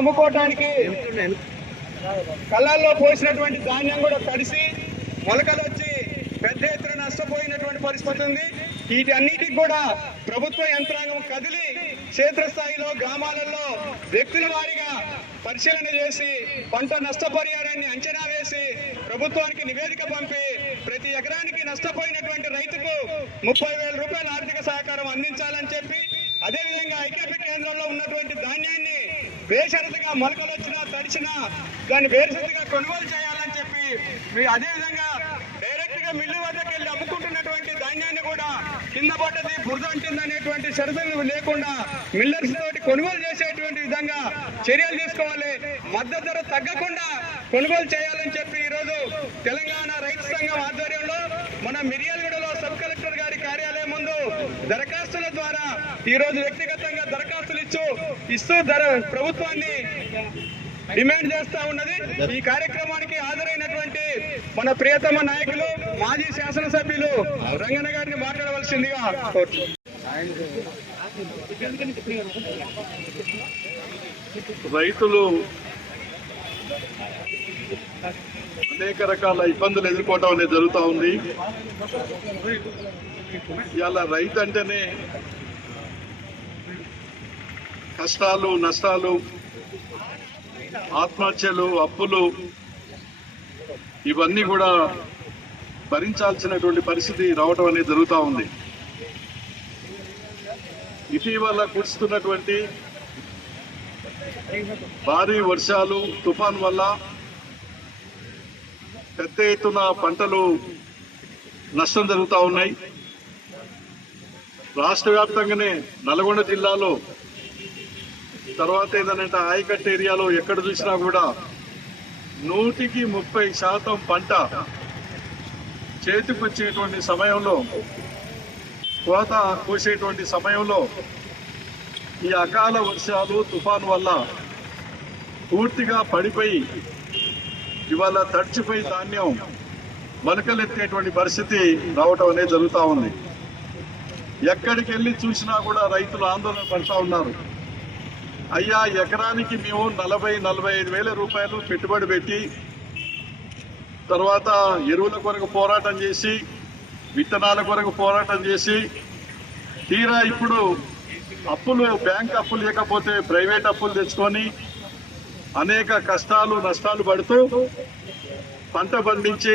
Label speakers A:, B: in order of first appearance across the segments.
A: అమ్ముకోవటానికి కళ్ళల్లో పోసినటువంటి ధాన్యం కూడా తడిసి మొలకలు వచ్చి పెద్ద ఎత్తున నష్టపోయినటువంటి పరిస్థితి ఉంది. వీటన్నిటికి కూడా ప్రభుత్వ యంత్రాంగం కదిలి క్షేత్రస్థాయిలో గ్రామాలలో వ్యక్తుల వారీగా పరిశీలన చేసి పంట నష్టపరిహారాన్ని అంచనా వేసి ప్రభుత్వానికి నివేదిక పంపి ప్రతి ఎకరానికి నష్టపోయినటువంటి రైతుకు ముప్పై వేల రూపాయల ఆర్థిక సహకారం అందించాలని చెప్పి అదేవిధంగా ఐకేపీ కేంద్రంలో ఉన్నటువంటి ధాన్యాన్ని బేషరతుగా మొలకలు వచ్చినా తడిచినా దాన్ని బేషరతుగా కొనుగోలు చేయాలని చెప్పి మీ అదేవిధంగా డైరెక్ట్గా మిల్లు వద్దకు వెళ్ళి అమ్ముకుంటున్నటువంటి ధాన్యాన్ని కూడా కింద పడ్డది బురద అంటుంది అనేటువంటి షరతులు లేకుండా మిల్లర్స్ తోటి కొనుగోలు చేసేటువంటి విధంగా చర్యలు తీసుకోవాలి. మద్దతు ధర తగ్గకుండా కొనుగోలు చేయాలని చెప్పి ఈరోజు తెలంగాణ రైతు సంఘం ఆధ్వర్యంలో మన మిర్యాలగూడలో సబ్ కలెక్టర్ గారి కార్యాలయం ముందు దరఖాస్తుల ద్వారా ఈరోజు వ్యక్తిగత వ్యక్తిగతంగా ఇచ్చు ఇస్తూ ధర ప్రభుత్వాన్ని డిమాండ్ చేస్తా ఉన్నది. ఈ కార్యక్రమానికి హాజరైనటువంటి మన ప్రియతమ నాయకులు మాజీ శాసనసభ్యులు రంగన్న గారిని మాట్లాడవలసిందిగా
B: రైతులు అనేక రకాల ఇబ్బందులు ఎదుర్కోవటం అనేది జరుగుతూ ఉంది. ఇవాళ రైతు అంటేనే కష్టాలు నష్టాలు ఆత్మహత్యలు అప్పులు ఇవన్నీ కూడా భరించాల్సినటువంటి పరిస్థితి రావటం అనేది జరుగుతూ ఉంది. ఇటీవల కురుస్తున్నటువంటి భారీ వర్షాలు తుఫాన్ వల్ల పెద్ద ఎత్తున పంటలు నష్టం జరుగుతూ ఉన్నాయి. రాష్ట్ర వ్యాప్తంగానే నల్గొండ జిల్లాలో తర్వాత ఏంటంటే ఆయకట్టు ఏరియాలో ఎక్కడ చూసినా కూడా నూటికి ముప్పై శాతం పంట చేతికొచ్చేటువంటి సమయంలో కోత కోసేటువంటి సమయంలో ఈ అకాల వర్షాలు తుఫాను వల్ల పూర్తిగా పడిపోయి ఇవాళ తడిచిపోయి ధాన్యం మొలకలెత్తేటువంటి పరిస్థితి రావటం అనేది జరుగుతూ ఉంది. ఎక్కడికి వెళ్ళి చూసినా కూడా రైతులు ఆందోళన పడుతూ ఉన్నారు. అయ్యా ఎకరానికి మేము నలభై నలభై ఐదు వేల రూపాయలు పెట్టుబడి పెట్టి తర్వాత ఎరువుల కొరకు పోరాటం చేసి విత్తనాల కొరకు పోరాటం చేసి తీరా ఇప్పుడు అప్పులు బ్యాంక్ అప్పులు లేకపోతే ప్రైవేట్ అప్పులు తెచ్చుకొని అనేక కష్టాలు నష్టాలు పడుతూ పంట పండించి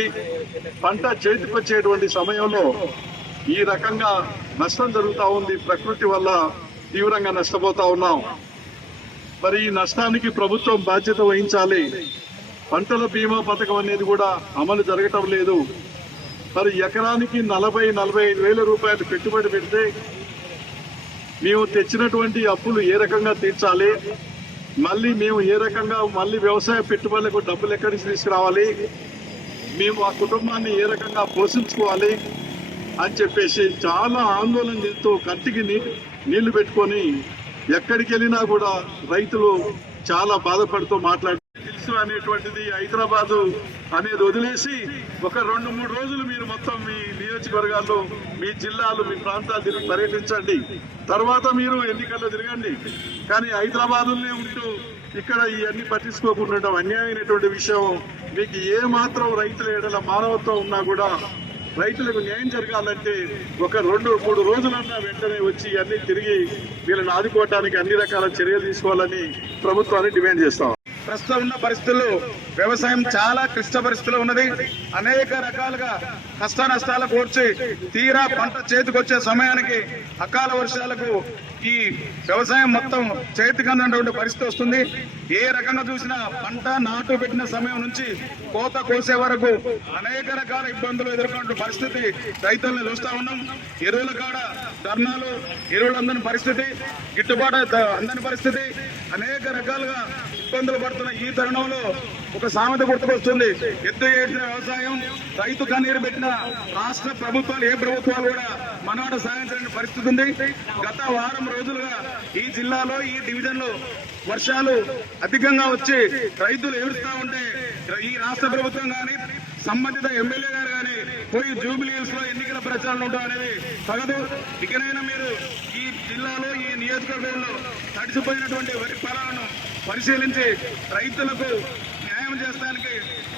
B: పంట చేతికొచ్చేటువంటి సమయంలో ఈ రకంగా నష్టం జరుగుతూ ఉంది. ప్రకృతి వల్ల తీవ్రంగా నష్టపోతా ఉన్నాం. మరి ఈ నష్టానికి ప్రభుత్వం బాధ్యత వహించాలి. పంటల బీమా పథకం అనేది కూడా అమలు జరగటం లేదు. మరి ఎకరానికి నలభై నలభై ఐదు వేల రూపాయలు పెట్టుబడి పెడితే మేము తెచ్చినటువంటి అప్పులు ఏ రకంగా తీర్చాలి? మళ్ళీ మేము ఏ రకంగా మళ్ళీ వ్యవసాయ పెట్టుబడులకు డబ్బులు ఎక్కడి నుంచి తీసుకురావాలి? మేము ఆ కుటుంబాన్ని ఏ రకంగా పోషించుకోవాలి? అని చెప్పేసి చాలా ఆందోళన చేస్తూ కంటికి నీళ్ళు పెట్టుకొని ఎక్కడికి వెళ్ళినా కూడా రైతులు చాలా బాధపడుతూ మాట్లాడు తెలుసు అనేటువంటిది హైదరాబాదు అనేది వదిలేసి ఒక రెండు మూడు రోజులు మీరు మొత్తం మీ నియోజకవర్గాల్లో మీ జిల్లాలు మీ ప్రాంతాలు తిరిగి పర్యటించండి. తర్వాత మీరు ఎన్నికల్లో తిరగండి. కానీ హైదరాబాదులోనే ఉంటూ ఇక్కడ ఇవన్నీ పట్టించుకోకుండా అన్యాయమైనటువంటి విషయం. మీకు ఏ మాత్రం రైతుల ఏడల మానవత్వం ఉన్నా కూడా రైతులకు న్యాయం జరగాలంటే ఒక రెండు మూడు రోజులన్నా వెంటనే వచ్చి అన్ని తిరిగి వీళ్ళని ఆదుకోవటానికి అన్ని రకాల చర్యలు తీసుకోవాలని ప్రభుత్వాన్ని డిమాండ్ చేస్తాం
A: ప్రస్తుతం ఉన్న పరిస్థితుల్లో వ్యవసాయం చాలా క్లిష్ట పరిస్థితిలో ఉన్నది. అనేక రకాలుగా కష్ట నష్టాలు కోర్చి తీరా పంట చేతికొచ్చే సమయానికి అకాల వర్షాలకు ఈ వ్యవసాయం మొత్తం చేతికి అందటువంటి పరిస్థితి వస్తుంది. ఏ రకంగా చూసినా పంట నాటు పెట్టిన సమయం నుంచి కోత కోసే వరకు అనేక రకాల ఇబ్బందులు ఎదుర్కొన్న పరిస్థితి రైతులను చూస్తా ఉన్నాం. ఎరువుల కాడ ధర్నాలు ఎరువులు అందని పరిస్థితి గిట్టుబాటు అందని పరిస్థితి అనేక రకాలుగా ఇబ్బందులు పడుతున్న ఈ తరుణంలో ఒక సామెత గుర్తుకొస్తుంది. ఎత్తు ఏడ్చిన వ్యవసాయం రైతు కన్నీరు పెట్టిన రాష్ట్ర ప్రభుత్వాలు ఏ ప్రభుత్వాలు కూడా మనవాడు సాధించలేని పరిస్థితి ఉంది. గత వారం రోజులుగా ఈ జిల్లాలో ఈ డివిజన్లో వర్షాలు అధికంగా వచ్చి రైతులు ఏడుస్తా ఉంటే ఈ రాష్ట్ర ప్రభుత్వం కానీ సంబంధిత ఎమ్మెల్యే గారు కానీ పోయి జూబిలీ హిల్స్లో ఎన్నికల ప్రచారం ఉండడం అనేది తగదు. ఇకనైనా మీరు ఈ జిల్లాలో ఈ నియోజకవర్గంలో తడిసిపోయినటువంటి వరి పొలాలను పరిశీలించి రైతులకు న్యాయం చేస్తానికి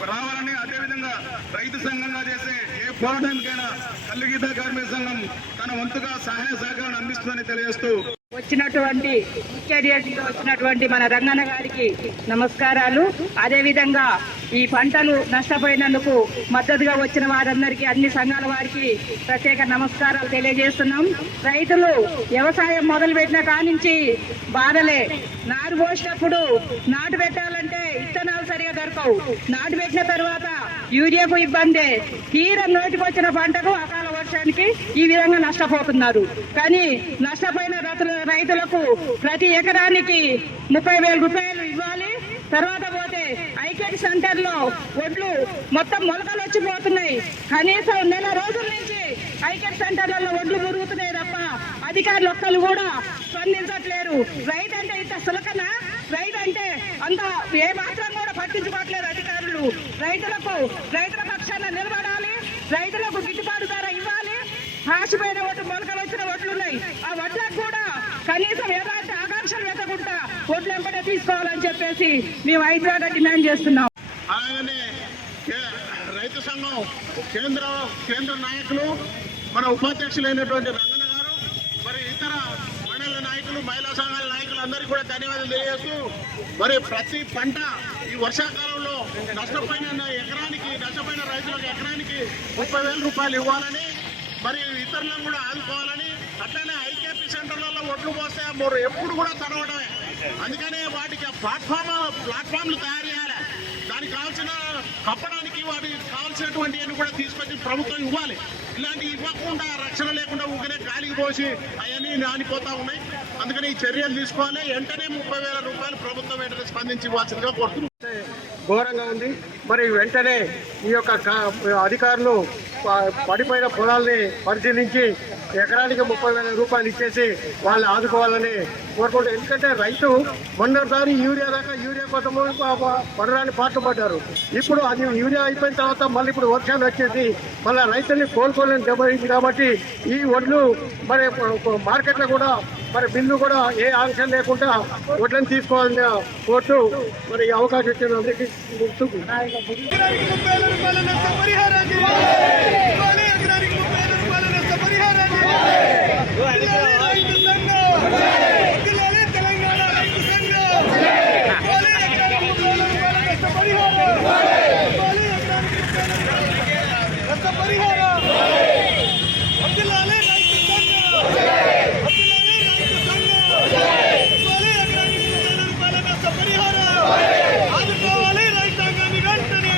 A: రావాలని అదేవిధంగా రైతు సంఘంగా చేసే ఏ పోరాటానికైనా కల్లుగీత కార్మిక సంఘం తన వంతుగా సహాయ సహకారాన్ని అందిస్తుందని తెలియజేస్తూ
C: వచ్చినటువంటి ముఖ్య వచ్చినటువంటి మన రంగన్న గారికి నమస్కారాలు. అదేవిధంగా ఈ పంటలు నష్టపోయినందుకు మద్దతుగా వచ్చిన వారందరికీ అన్ని సంఘాల వారికి ప్రత్యేక నమస్కారాలు తెలియజేస్తున్నాం. రైతులు వ్యవసాయం మొదలు పెట్టిన కానించి బాధలే. నారు పోసినప్పుడు నాటు పెట్టాలంటే ఇత్తనాలు సరిగా దొరకవు. నాటు పెట్టిన తర్వాత యూరియాకు ఇబ్బందే. తీర నోటికి వచ్చిన పంటకు అకాల వర్షానికి ఈ విధంగా నష్టపోతున్నారు. కానీ నష్టపోయిన రైతులకు ప్రతి ఎకరానికి ముప్పై వేల రూపాయలు ఇవ్వాలి. తర్వాత పోతే సెంటర్లో ఒడ్లు మొత్తం మొలకలు వచ్చిపోతున్నాయి. కనీసం నెల రోజుల నుంచి ఐకేటి సెంటర్లలో ఒడ్లు మురుగుతున్నాయి తప్ప అధికారులు ఒక్కరు కూడా స్పందించట్లేరు. రైతు అంటే ఇంత సులకన? రైతు అంటే అంత ఏ మాత్రం కూడా పట్టించుకోవట్లేదు అధికారులు. రైతులకు రైతుల పక్షాన నిలబడాలి. రైతులకు గిట్టుబాటు ధర ఇవ్వాలి. ఆశపోయిన ఒడ్లు మొలకలు వచ్చిన ఒడ్లు ఉన్నాయి ఆ వడ్లకు కూడా కనీసం ఎలాంటి ఆంక్షలు పెట్టకుండా ఒడ్లు ఎంబడే తీసుకోవాలని చెప్పేసి మేము హైదరాబాద్ డిమాండ్ చేస్తున్నాం.
D: అలాగనే రైతు సంఘం కేంద్ర కేంద్ర నాయకులు మన ఉపాధ్యక్షులైనటువంటి రంగన్న గారు మరి ఇతర మండల నాయకులు మహిళా సంఘాల నాయకులు అందరికీ కూడా ధన్యవాదాలు తెలియజేస్తూ మరి ప్రతి పంట ఈ వర్షాకాలంలో నష్టపోయిన ఎకరానికి నష్టపోయిన రైతులకు ఎకరానికి ముప్పై వేల రూపాయలు ఇవ్వాలని మరి ఇతరులను కూడా ఆదుకోవాలని అట్లనే ఐకేపీ సెంటర్లలో ఒడ్లు పోస్తే మరి ఎప్పుడు కూడా తడవడమే అందుకనే వాటికి ఆ ప్లాట్ఫామ్ ప్లాట్ఫామ్లు తయారు చేయాలి. దానికి కావాల్సిన కప్పడానికి వాటికి కావాల్సినటువంటి అన్ని కూడా తీసుకొచ్చి ప్రభుత్వం ఇవ్వాలి. ఇలాంటి ఇవ్వకుండా రక్షణ లేకుండా ఊరికనే గాలికి పోసి అవన్నీ నానిపోతా ఉన్నాయి. అందుకని ఈ చర్యలు తీసుకోవాలి. వెంటనే ముప్పై వేల రూపాయలు ప్రభుత్వం వెంటనే స్పందించి ఇవ్వాల్సిందిగా కోరుతున్నాం.
E: ఘోరంగా ఉంది. మరి వెంటనే ఈ యొక్క అధికారులు పడిపోయిన పొలాల్ని పరిశీలించి ఎకరానికి ముప్పై వేల రూపాయలు ఇచ్చేసి వాళ్ళని ఆదుకోవాలని కోరుకుంటారు ఎందుకంటే రైతు మొన్నసారి యూరియా దాకా యూరియా కోసము పడరాని పాటలు పడ్డారు. ఇప్పుడు అది యూరియా అయిపోయిన తర్వాత మళ్ళీ ఇప్పుడు వర్షాలు వచ్చేసి మళ్ళీ రైతుల్ని కోలుకోలేని దెబ్బతింది కాబట్టి ఈ వడ్లు మరి మార్కెట్లో కూడా మరి బిల్లు కూడా ఏ ఆంక్షలు లేకుండా వడ్లను తీసుకోవాలని కోర్టు మరి అవకాశం ఇచ్చిన అందరికీ గుర్తుకు
D: రైతాంగాన్ని వెంటనే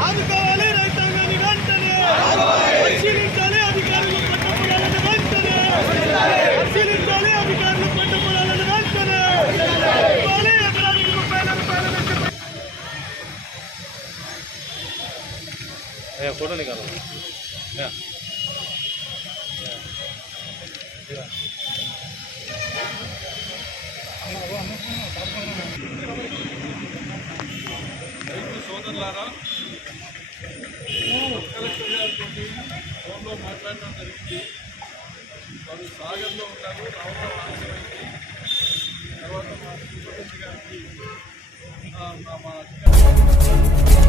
D: ఆదుకోవాలి రైతాంగాన్ని వెంటనే పరిశీలించాలి అధికారులు పంట పొలాలను వెంటనే పరిశీలించాలి అధికారులు పంట పొలాలను వెంటనే ఇవ్వాలి ఎకరానికి ముప్పై వేల రూపాయల నష్టపరిహారం.
B: చూడండి సోదరులారా ఫోన్లో మాట్లాడడం జరిగింది వారు సాగర్లో ఉంటారు రావడం ఆలస్యమైంది తర్వాత మా సూపరింటెండెంట్ గారికి మా- మా అధికారులు